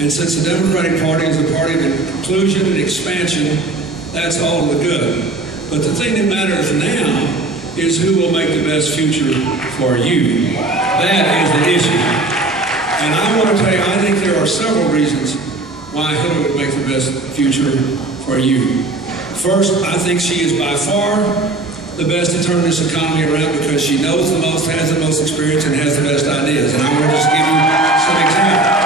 And since the Democratic Party is a party of inclusion and expansion, that's all the good. But the thing that matters now is who will make the best future for you. That is the issue. And I want to tell you, I think there are several reasons why Hillary would make the best future for you. First, I think she is by far the best to turn this economy around because she knows the most, has the most experience, and has the best ideas. And I'm going to just give you some examples.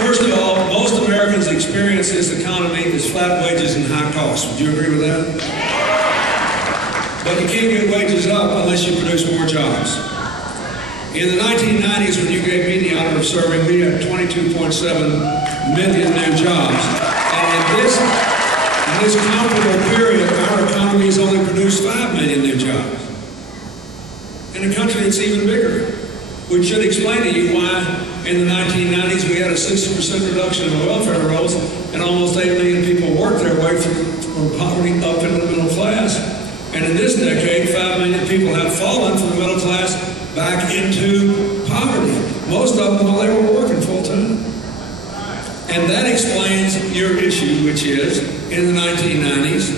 First of all, most Americans experience this economy as flat wages and high costs. Would you agree with that? But you can't get wages up unless you produce more jobs. In the 1990s, when you gave me the honor of serving, we had 22.7 million new jobs. And in this comparable period, our economy has only produced 5 million new jobs. In a country that's even bigger, which should explain to you why in the 1990s we had a 60% reduction in welfare rolls and almost 8 million people worked their way from poverty up into the middle class. And in this decade, 5 million people have fallen from the middle class back into poverty. Most of them while they were working full time. And that explains your issue, which is, in the 1990s,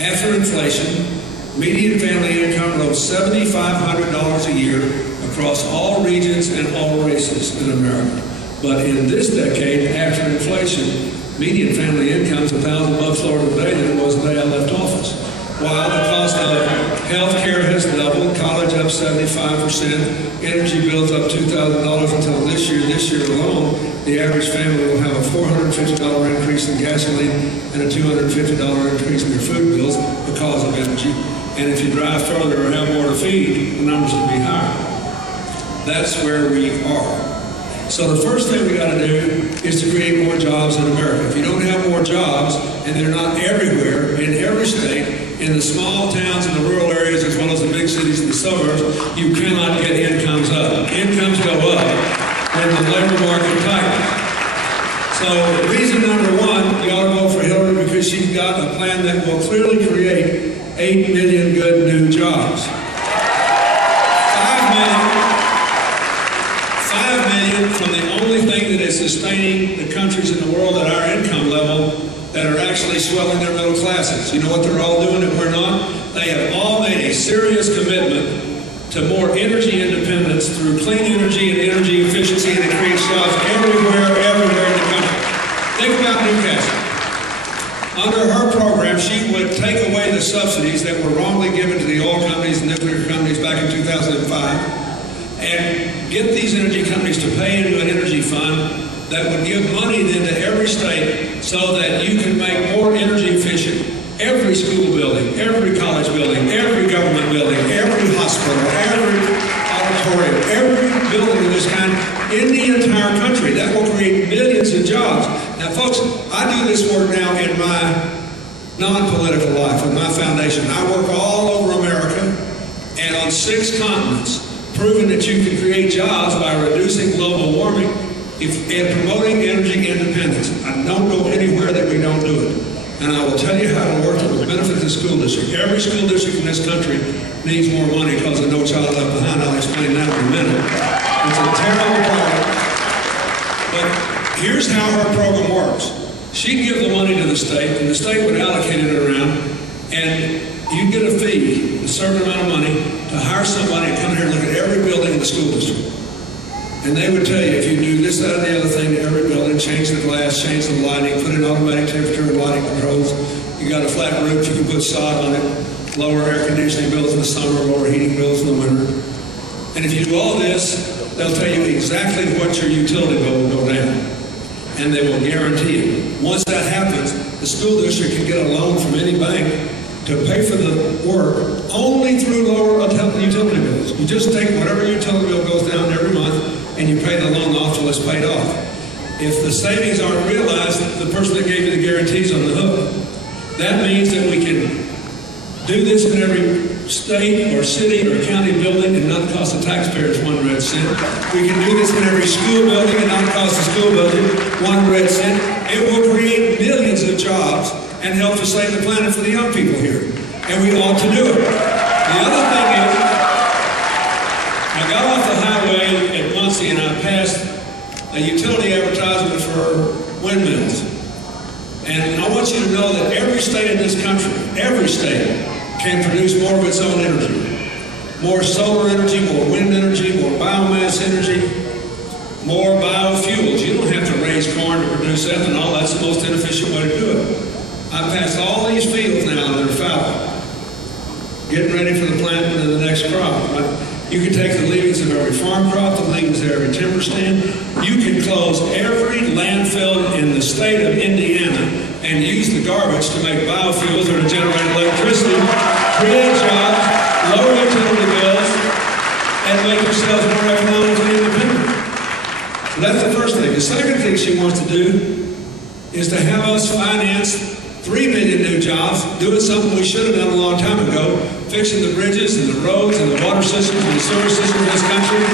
after inflation, median family income rose $7,500 a year across all regions and all races in America. But in this decade, after inflation, median family income is $1,000 lower today than it was the day I left office. While the cost of health care has doubled, college up 75%, energy bills up $2,000 until this year. This year alone, the average family will have a $450 increase in gasoline and a $250 increase in their food bills because of energy. And if you drive further or have more to feed, the numbers will be higher. That's where we are. So the first thing we got to do is to create more jobs in America. If you don't have more jobs, and they're not everywhere, in every state, in the small towns and the rural areas, as well as the big cities and the suburbs, you cannot get incomes up. Incomes go up when the labor market tightens. So reason number one, you ought to vote for Hillary because she's got a plan that will clearly create 8 million good new jobs. 5 million from the only thing that is sustaining the countries in the world at our income level that are actually swelling their middle classes. You know what they're all doing and we're not? They have all made a serious commitment to more energy independence through clean energy and energy efficiency, and it creates jobs everywhere in the country. Think about Newcastle. Under her program, she would take away the subsidies that were wrongly given to the oil companies and nuclear companies back in 2005 and get these energy companies to pay into an energy fund that would give money then to every state so that you can make more energy efficient every school building, every college building, every government building, every hospital, every auditorium, every building of this kind in the entire country. That will create millions of jobs. Now, folks, I do this work now in my non-political life with my foundation. I work all over America and on 6 continents, proving that you can create jobs by reducing global warming and promoting energy independence. I don't go anywhere that we don't do it. And I will tell you how to work it will benefit the school district. Every school district in this country needs more money because of No Child Left Behind. I'll explain that in a minute. It's a terrible problem. But here's how her program works. She'd give the money to the state, and the state would allocate it around, and you'd get a fee, a certain amount of money, to hire somebody to come here and look at every building in the school district. And they would tell you, if you do this, that, and the other thing to every building, change the glass, change the lighting, put in automatic temperature and lighting controls, you got a flat roof, you can put sod on it, lower air conditioning bills in the summer, lower heating bills in the winter. And if you do all this, they'll tell you exactly what your utility bill will go down. And they will guarantee it. Once that happens, the school district can get a loan from any bank to pay for the work only through lower utility bills. You just take whatever utility bill goes down every month and you pay the loan off till it's paid off. If the savings aren't realized, the person that gave you the guarantee's on the hook. That means that we can do this in every state or city or county building and not cost the taxpayers 1 red cent. We can do this in every school building and not cost the school building 1 red cent. It will create millions of jobs and help to save the planet for the young people here. And we ought to do it. The other thing is, I got off the highway at Muncie and I passed a utility advertisement for windmills. And I want you to know that every state in this country, every state, can produce more of its own energy. More solar energy, more wind energy, more biomass energy, more biofuels. You don't have to raise corn to produce ethanol. That's the most inefficient way to do it. I passed all these fields now that are fallow, getting ready for the planting of the next crop. Right? You can take the leavings of every farm crop, the leavings of every timber stand. You can close every landfill in the state of Indiana and use the garbage to make biofuels or to generate electricity, create jobs, lower utility bills, and make yourselves more economically independent. So that's the first thing. The second thing she wants to do is to have us finance 3 million new jobs, doing something we should have done a long time ago, fixing the bridges and the roads and the water systems and the sewer system in this country.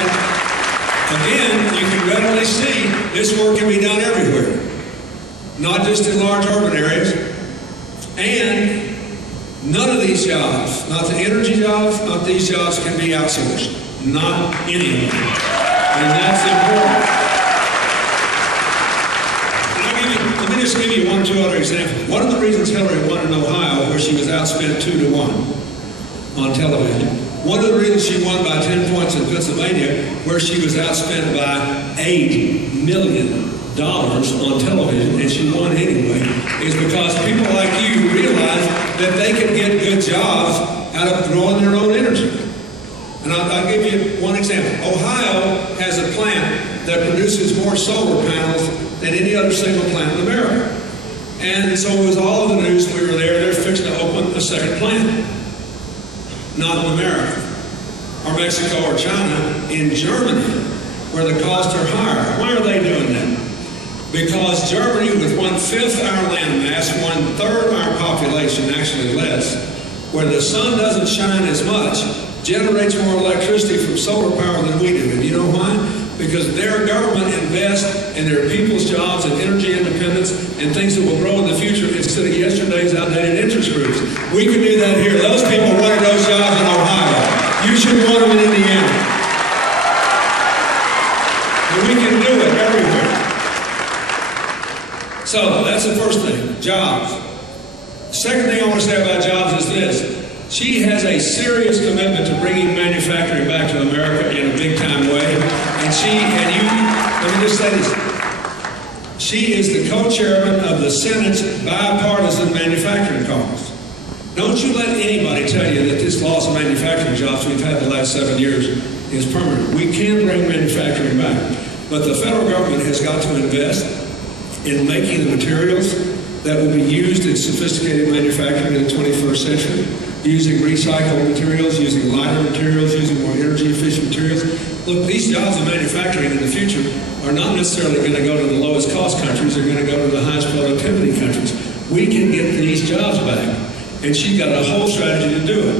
And again, you can readily see this work can be done everywhere, not just in large urban areas. And none of these jobs, not the energy jobs, not these jobs, can be outsourced. Not any of them. And that's important. Let me just give you one or two other examples. One of the reasons Hillary won in Ohio, where she was outspent 2-1 on television. One of the reasons she won by 10 points in Pennsylvania, where she was outspent by $8 million on television, and she won anyway, is because people like you realize that they can get good jobs out of growing their own energy. And I'll give you one example. Ohio has a plant that produces more solar panels than any other single plant in America. And so it was all over the news. We were there. They're fixing to open a second plant. Not in America, or Mexico, or China, in Germany, where the costs are higher. Why are they doing that? Because Germany, with 1/5 our land mass, 1/3 our population, actually less, where the sun doesn't shine as much, generates more electricity from solar power than we do. And you know why? Because their government invests in their people's jobs and energy independence and things that will grow in the future instead of yesterday's outdated interest groups. We can do that here. Those people wanted those jobs in Ohio. You should want them in Indiana. And we can do it everywhere. So that's the first thing, jobs. The second thing I want to say about jobs is this. She has a serious commitment to bringing manufacturing back to America in a big-time way. Let me just say this. She is the co-chairman of the Senate's bipartisan manufacturing caucus. Don't you let anybody tell you that this loss of manufacturing jobs we've had the last 7 years is permanent. We can bring manufacturing back. But the federal government has got to invest in making the materials that will be used in sophisticated manufacturing in the 21st century, using recycled materials, using lighter materials, using more energy-efficient materials. Look, these jobs in manufacturing in the future are not necessarily going to go to the lowest cost countries, they're going to go to the highest productivity countries. We can get these jobs back. And she's got a whole strategy to do it,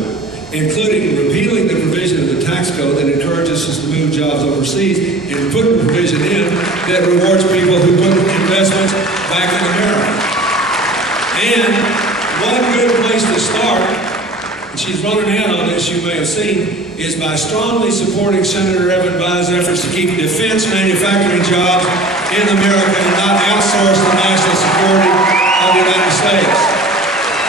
including repealing the provision of the tax code that encourages us to move jobs overseas and putting a provision in that rewards people who put investments back in America. And one good place to start, and she's running out on this, you may have seen, is by strongly supporting Senator Evan Bayh's efforts to keep defense manufacturing jobs in America and not outsource the national security of the United States.